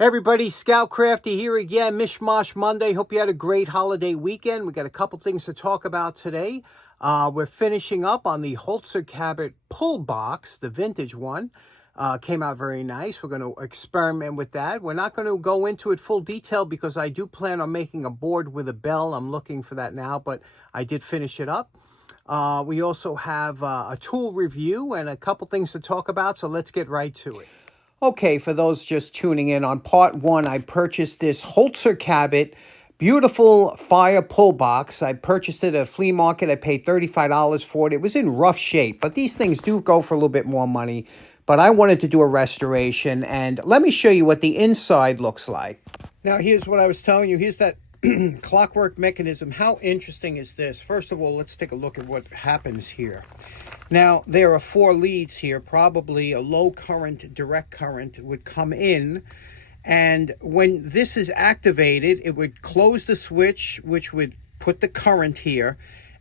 Hey everybody, Scout Crafty here again, Mosh Monday. Hope you had a great holiday weekend. We got a couple things to talk about today. We're finishing up on the Holtzer Cabot pull box, the vintage one. Came out very nice. We're going to experiment with that. We're not going to go into it full detail because I do plan on making a board with a bell. I'm looking for that now, but I did finish it up. We also have a tool review and a couple things to talk about, so let's get right to it. Okay, for those just tuning in, on part one, I purchased this Holtzer Cabot beautiful fire pull box. I purchased it at a flea market. I paid $35 for it. It was in rough shape, but these things do go for a little bit more money. But I wanted to do a restoration, and let me show you what the inside looks like. Now, here's what I was telling you. Here's that clockwork mechanism. How interesting is this? First of all, let's take a look at what happens here. Now, there are 4 leads here. Probably a low current, direct current would come in. And when this is activated, it would close the switch, which would put the current here.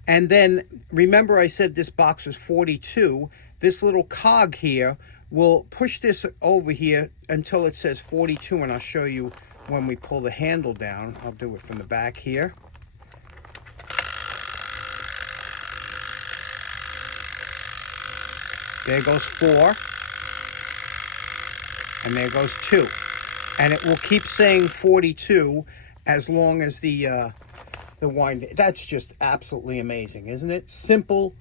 And then, remember I said this box was 42. This little cog here will push this over here until it says 42. And I'll show you when we pull the handle down. I'll do it from the back here. There goes 4, and there goes 2. And it will keep saying 42 as long as the wind. That's just absolutely amazing, isn't it? Simple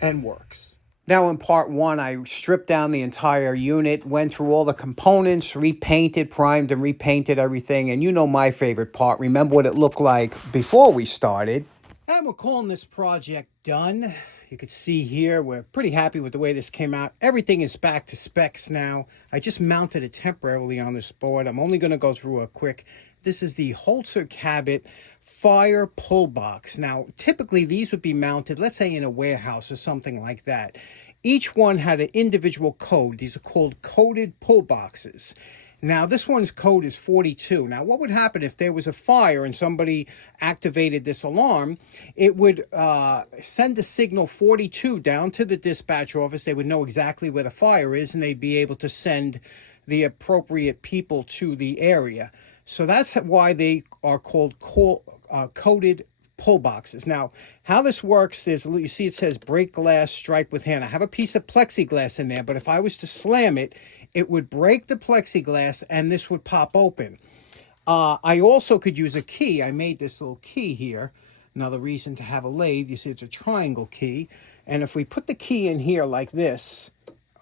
and works. Now in part one, I stripped down the entire unit, went through all the components, repainted, primed and repainted everything. And you know my favorite part. Remember what it looked like before we started. And we're calling this project done. You can see here, we're pretty happy with the way this came out. Everything is back to specs now. I just mounted it temporarily on this board. I'm only going to go through a quick. This is the Holtzer Cabot fire pull box. Now, typically these would be mounted, let's say in a warehouse or something like that. Each one had an individual code. These are called coded pull boxes. Now, this one's code is 42. Now, what would happen if there was a fire and somebody activated this alarm? It would send a signal 42 down to the dispatch office. They would know exactly where the fire is, and they'd be able to send the appropriate people to the area. So that's why they are called coded pull boxes. Now, how this works is, you see it says break glass, strike with hand. I have a piece of plexiglass in there, but if I was to slam it, it would break the plexiglass and this would pop open. I also could use a key. I made this little key here. Another reason to have a lathe. You see it's a triangle key. And if we put the key in here like this,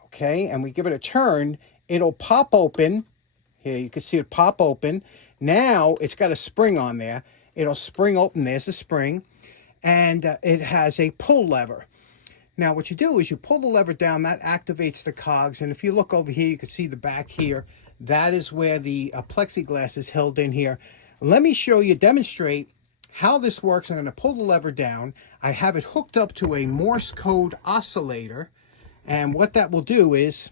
okay, and we give it a turn, it'll pop open. Here, you can see it pop open. Now it's got a spring on there. It'll spring open. There's the spring. And it has a pull lever. Now, what you do is you pull the lever down, that activates the cogs. And if you look over here, you can see the back here. That is where the plexiglass is held in here. Let me show you, demonstrate how this works. I'm going to pull the lever down. I have it hooked up to a Morse code oscillator. And what that will do is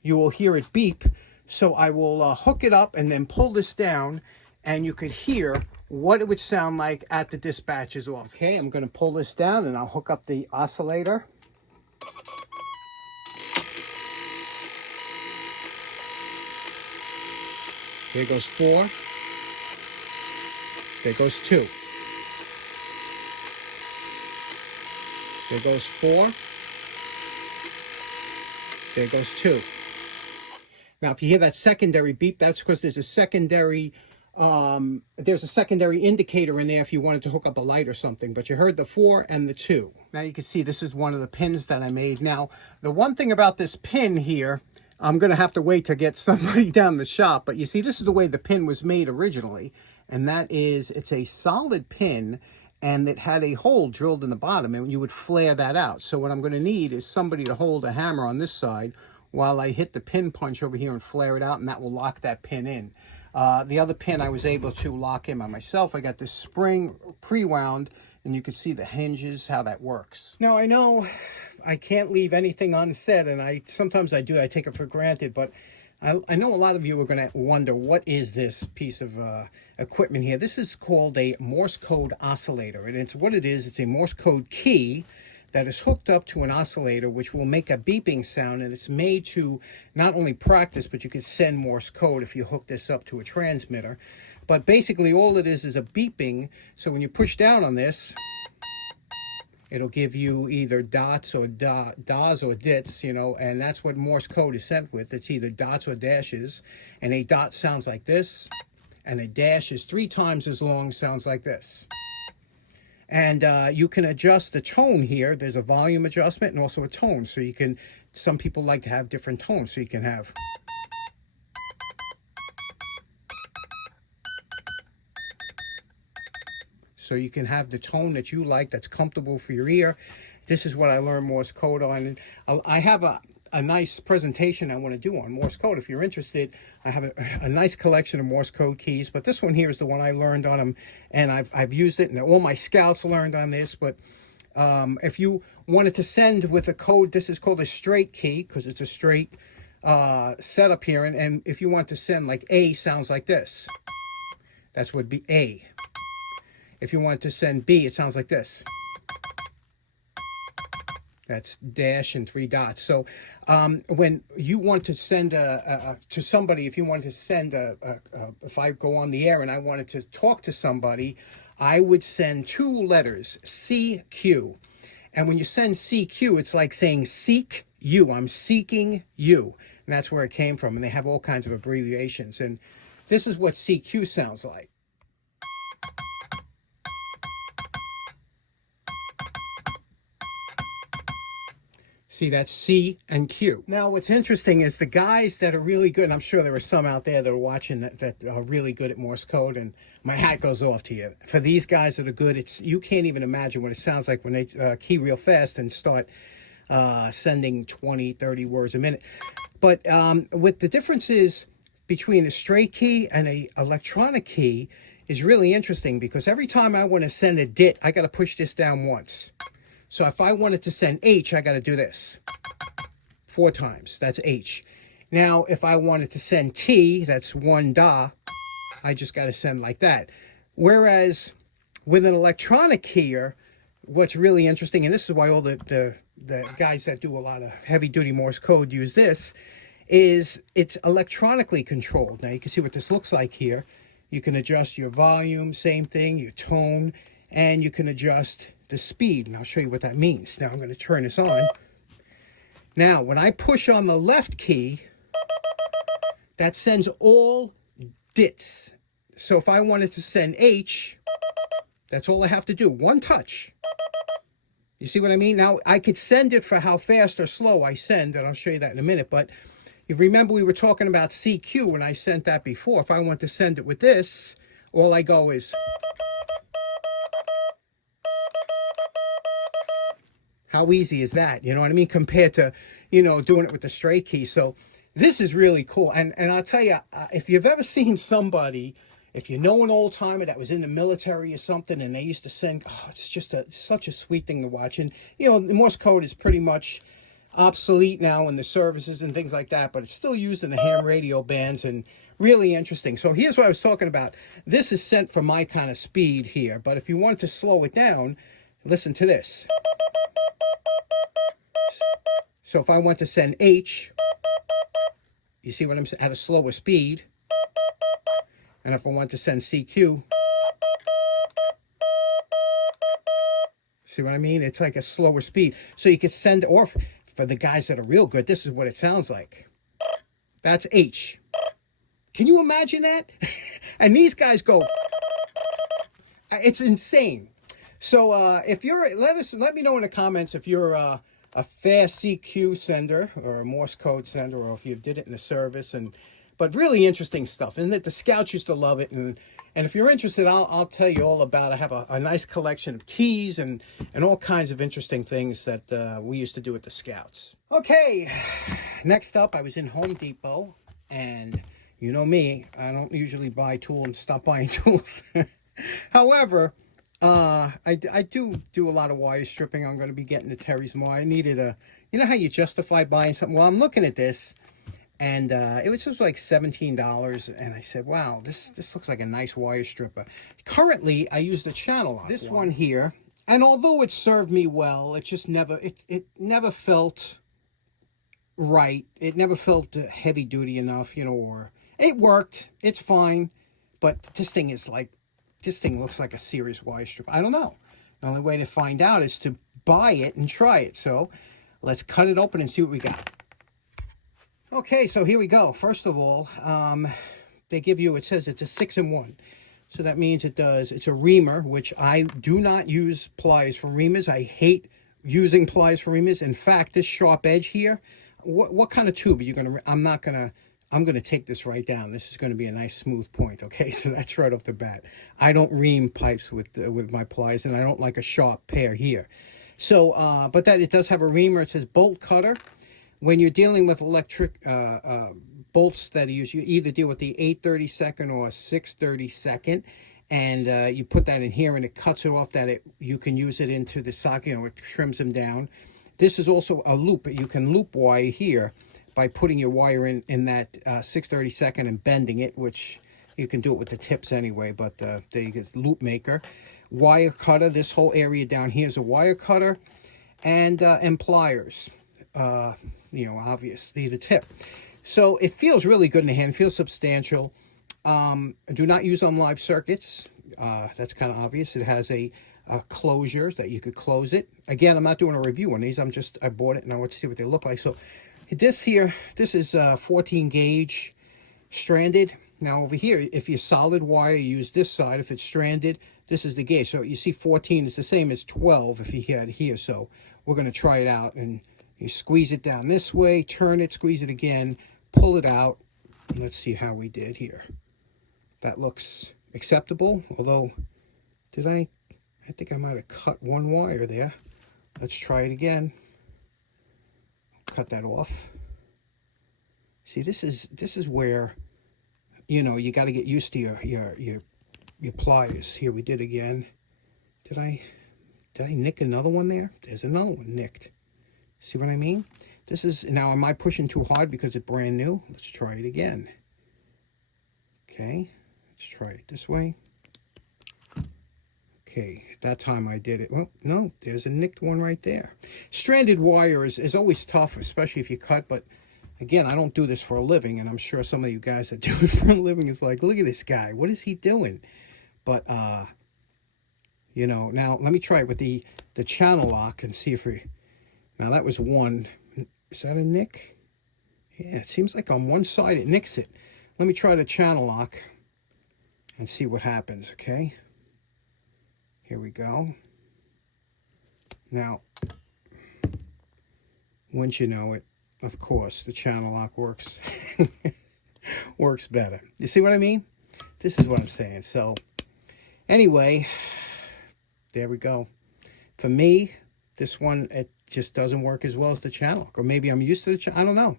you will hear it beep. So I will hook it up and then pull this down. And you could hear what it would sound like at the dispatcher's office. Okay, I'm going to pull this down and I'll hook up the oscillator. There goes 4. There goes 2. There goes 4. There goes 2. Now, if you hear that secondary beep, that's because there's a secondary indicator in there if you wanted to hook up a light or something. But you heard the 4 and the 2. Now you can see this is one of the pins that I made. Now, the one thing about this pin here, I'm going to have to wait to get somebody down the shop. But you see, this is the way the pin was made originally. And that is, it's a solid pin. And it had a hole drilled in the bottom. And you would flare that out. So what I'm going to need is somebody to hold a hammer on this side while I hit the pin punch over here and flare it out. And that will lock that pin in. The other pin I was able to lock in by myself. I got this spring pre-wound, and you can see the hinges, how that works. Now, I know I can't leave anything unsaid, and sometimes I do. I take it for granted, but I know a lot of you are going to wonder, what is this piece of equipment here? This is called a Morse code oscillator, and it's what it is. It's a Morse code key that is hooked up to an oscillator, which will make a beeping sound, and it's made to not only practice, but you can send Morse code if you hook this up to a transmitter. But basically all it is a beeping, so when you push down on this, it'll give you either dots or das or dits, you know, and that's what Morse code is sent with. It's either dots or dashes, and a dot sounds like this, and a dash is 3 times as long, sounds like this. And you can adjust the tone here. There's a volume adjustment and also a tone. So you can, some people like to have different tones. So you can have, so you can have the tone that you like, that's comfortable for your ear. This is what I learned Morse code on. I have a nice presentation I want to do on Morse code. If you're interested, I have a nice collection of Morse code keys, but this one here is the one I learned on them, and I've used it, and all my scouts learned on this. But if you wanted to send with a code, this is called a straight key, because it's a straight setup here, and if you want to send, like A sounds like this. That's would be A. If you want to send B, it sounds like this. That's dash and 3 dots. So when you want to send to somebody, if you want to send if I go on the air and I wanted to talk to somebody, I would send 2 letters, CQ. And when you send CQ, it's like saying seek you. I'm seeking you. And that's where it came from. And they have all kinds of abbreviations. And this is what CQ sounds like. See, that's C and Q. Now, what's interesting is the guys that are really good, and I'm sure there are some out there that are watching that are really good at Morse code, and my hat goes off to you. For these guys that are good, you can't even imagine what it sounds like when they key real fast and start sending 20, 30 words a minute. But with the differences between a straight key and an electronic key is really interesting, because every time I want to send a dit, I got to push this down once. So if I wanted to send H, I got to do this 4 times. That's H. Now, if I wanted to send T, that's 1 da, I just got to send like that. Whereas with an electronic keyer, what's really interesting, and this is why all the guys that do a lot of heavy-duty Morse code use this, is it's electronically controlled. Now, you can see what this looks like here. You can adjust your volume, same thing, your tone, and you can adjust the speed, and I'll show you what that means. Now I'm going to turn this on. Now, when I push on the left key, that sends all dits. So if I wanted to send H, that's all I have to do, 1 touch. You see what I mean? Now, I could send it for how fast or slow I send, and I'll show you that in a minute, but you remember we were talking about CQ when I sent that before. If I want to send it with this, all I go is... How easy is that? You know what I mean? Compared to, you know, doing it with the straight key. So this is really cool. And I'll tell you, if you've ever seen somebody, if you know an old timer that was in the military or something, and they used to send, oh, it's just such a sweet thing to watch. And, you know, Morse code is pretty much obsolete now in the services and things like that, but it's still used in the ham radio bands, and really interesting. So here's what I was talking about. This is sent for my kind of speed here, but if you want to slow it down, listen to this. So if I want to send H, you see what I'm saying, at a slower speed. And if I want to send CQ, see what I mean? It's like a slower speed. So you can send, or for the guys that are real good, this is what it sounds like. That's H. Can you imagine that? And these guys go, it's insane. So if you're, let me know in the comments if you're a fast CQ sender or a Morse code sender, or if you did it in the service. But really interesting stuff, isn't it? The scouts used to love it, and if you're interested, I'll tell you all about it. I have a nice collection of keys and all kinds of interesting things that we used to do with the scouts. Okay, next up, I was in Home Depot, and you know me, I don't usually buy tools and stop buying tools. However, I do a lot of wire stripping. I'm going to be getting the Terry's more. I needed you know how you justify buying something? Well, I'm looking at this, and it was just like $17, and I said, wow, this looks like a nice wire stripper. Currently, I use the channel lock. This one here And although it served me well, it just never, it never felt right. It never felt heavy duty enough, you know, or it worked. It's fine. But this thing is like, this thing looks like a serious wire strip. I don't know. The only way to find out is to buy it and try it. So let's cut it open and see what we got. Okay, so here we go. First of all, they give you, it says it's a 6-in-1. So that means it's a reamer, which I do not use pliers for reamers. I hate using pliers for reamers. In fact, this sharp edge here, what kind of tube are you going to, I'm going to take this right down. This is going to be a nice smooth point, okay? So that's right off the bat. I don't ream pipes with my pliers, and I don't like a sharp pair here. So, but that it does have a reamer. It says bolt cutter. When you're dealing with electric bolts that are used, you either deal with the 8/32 or 6/32, and you put that in here, and it cuts it off. You can use it into the socket. You know, it trims them down. This is also a loop. You can loop wire here by putting your wire in that 6/32 and bending it, which you can do it with the tips anyway. But there you go, loop maker, wire cutter. This whole area down here is a wire cutter, and pliers. You know, obviously the tip. So it feels really good in the hand. It feels substantial. Do not use on live circuits. That's kind of obvious. It has a closure that you could close it. Again, I'm not doing a review on these. I bought it and I want to see what they look like. So this here, this is 14 gauge stranded. Now over here, if you're solid wire, you use this side. If it's stranded, this is the gauge. So you see 14 is the same as 12 if you had here. So we're going to try it out, and you squeeze it down this way, turn it, squeeze it again, pull it out. And let's see how we did here. That looks acceptable, although I think I might have cut one wire there. Let's try it again. Cut that off. See, this is where, you know, you got to get used to your pliers. Here we did again. Did I nick another one there? There's another one nicked. See what I mean? This is, now am I pushing too hard because it's brand new? Let's try it again. Okay, let's try it this way. Okay, that time I did it. Well, no, there's a nicked one right there. Stranded wire is always tough, especially if you cut, but again, I don't do this for a living, and I'm sure some of you guys that do it for a living is like, look at this guy, what is he doing? But, you know, now let me try it with the channel lock and see if we, now that was one. Is that a nick? Yeah, it seems like on one side it nicks it. Let me try the channel lock and see what happens, okay? Here we go. Now, once you know it, of course, the channel lock works. Works better. You see what I mean? This is what I'm saying. So, anyway, there we go. For me, this one, it just doesn't work as well as the channel. Or maybe I'm used to the channel. I don't know.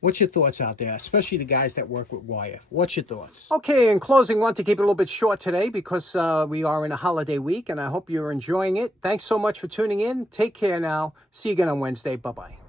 What's your thoughts out there, especially the guys that work with wire? What's your thoughts? Okay, in closing, I want to keep it a little bit short today because we are in a holiday week, and I hope you're enjoying it. Thanks so much for tuning in. Take care now. See you again on Wednesday. Bye-bye.